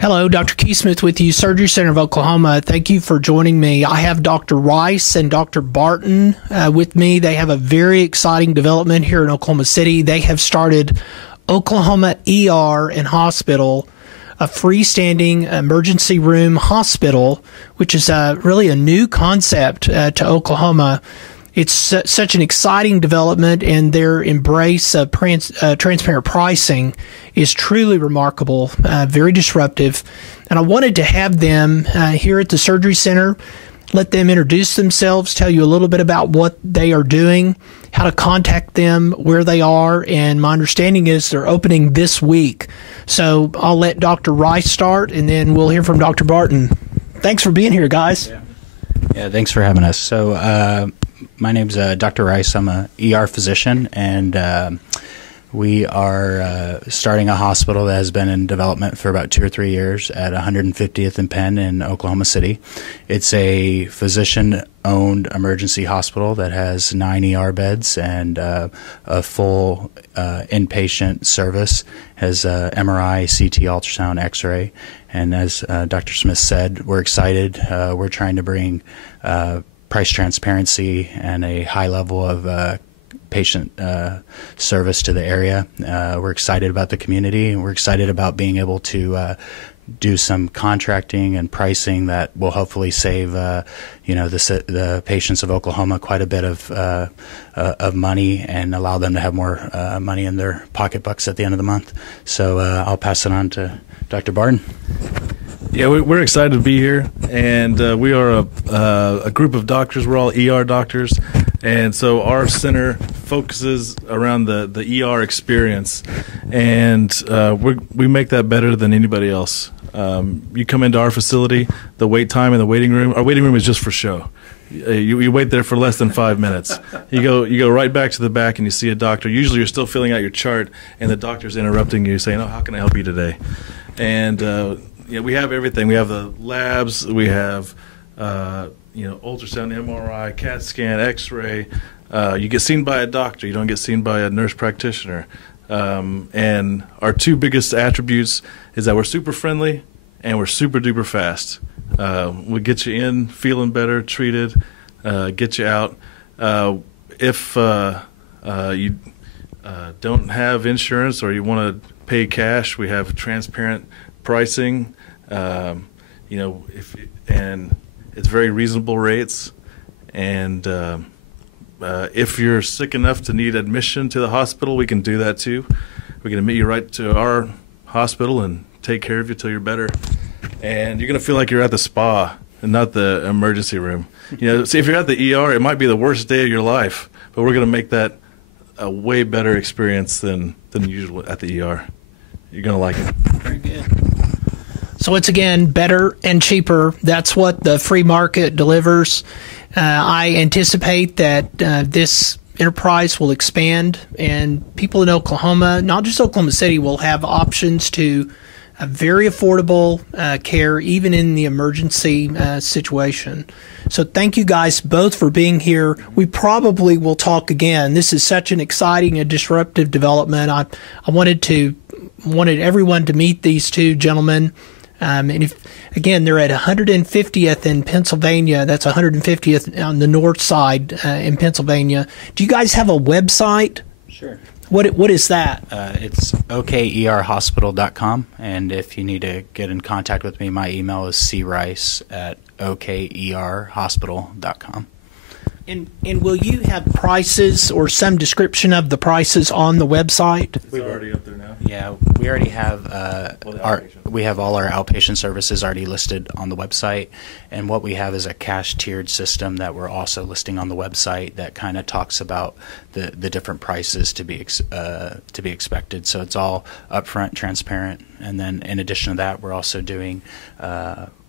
Hello, Dr. Keith Smith with you, Surgery Center of Oklahoma. Thank you for joining me. I have Dr. Rice and Dr. Barton with me. They have a very exciting development here in Oklahoma City. They have started Oklahoma ER and Hospital, a freestanding emergency room hospital, which is really a new concept to Oklahoma. It's such an exciting development, and their embrace of transparent pricing is truly remarkable, very disruptive. And I wanted to have them here at the Surgery Center, let them introduce themselves, tell you a little bit about what they are doing, how to contact them, where they are, and my understanding is they're opening this week. So I'll let Dr. Rice start, and then we'll hear from Dr. Barton. Thanks for being here, guys. Yeah, thanks for having us. So my name's Dr. Rice. I'm a ER physician, and we are starting a hospital that has been in development for about 2 or 3 years at 150th and Penn in Oklahoma City. It's a physician-owned emergency hospital that has 9 ER beds and a full inpatient service, has MRI, CT, ultrasound, X-ray. And as Dr. Smith said, we're excited. We're trying to bring price transparency and a high level of patient service to the area. We're excited about the community. We're excited about being able to do some contracting and pricing that will hopefully save the patients of Oklahoma quite a bit of money and allow them to have more money in their pocketbooks at the end of the month. So I'll pass it on to Dr. Barton. Yeah, we're excited to be here, and we are a group of doctors. We're all ER doctors, and so our center focuses around the ER experience, and we make that better than anybody else. You come into our facility, the wait time in the waiting room, our waiting room is just for show. You wait there for less than 5 minutes. You go right back to the back and you see a doctor. Usually you're still filling out your chart, and the doctor's interrupting you saying, "Oh, how can I help you today?" And we have everything. We have the labs. We have ultrasound, MRI, CAT scan, X-ray. You get seen by a doctor. You don't get seen by a nurse practitioner. And our 2 biggest attributes is that we're super friendly and we're super duper fast. We get you in feeling better, treated, get you out. If you don't have insurance or you want to pay cash, we have transparent pricing. And it's very reasonable rates. And if you're sick enough to need admission to the hospital, we can do that too. We can admit you right to our hospital and take care of you till you're better. And you're going to feel like you're at the spa and not the emergency room. See, if you're at the ER, it might be the worst day of your life, but we're going to make that a way better experience than usual at the ER. You're going to like it. Very good. So it's, again, better and cheaper. That's what the free market delivers. I anticipate that this enterprise will expand, and people in Oklahoma, not just Oklahoma City, will have options to very affordable care, even in the emergency situation. So thank you guys both for being here. We probably will talk again. This is such an exciting and disruptive development. I wanted everyone to meet these 2 gentlemen. And if, again, they're at 150th in Pennsylvania. That's 150th on the north side in Pennsylvania. Do you guys have a website? Sure. What is that? It's okerhospital.com, and if you need to get in contact with me, my email is crice@okerhospital.com. And will you have prices or some description of the prices on the website? It's already up there now. Yeah, we already have we have all our outpatient services already listed on the website, and what we have is a cash tiered system that we're also listing on the website that kind of talks about the different prices to be expected. So it's all upfront, transparent, and then in addition to that, we're also doing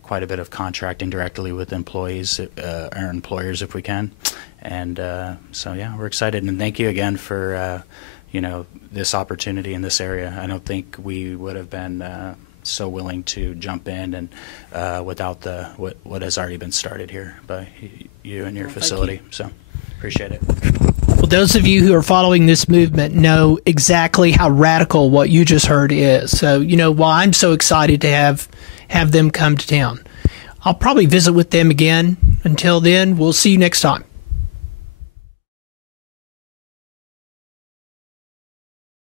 quite a bit of contracting directly with employees or employers if we can. And so, yeah, we're excited. And thank you again for, this opportunity in this area. I don't think we would have been so willing to jump in and without what has already been started here by you and your facility. So appreciate it. Well, those of you who are following this movement know exactly how radical what you just heard is. So, why I'm so excited to have them come to town. I'll probably visit with them again. Until then, we'll see you next time.